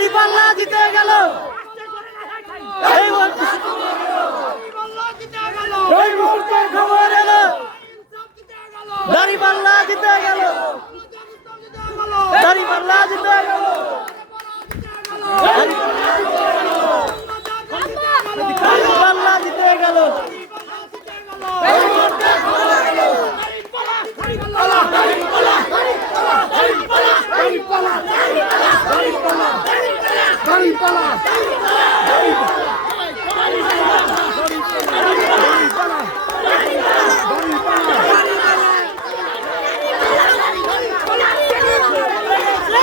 জিতে গেল। এই মুহূর্তে এই মুহূর্তে খবর এলো। দাড়িপাল্লা জিতে গেল। দাড়িপাল্লা জিতে গেল। দাড়িপাল্লা জিতে দাড়িপালা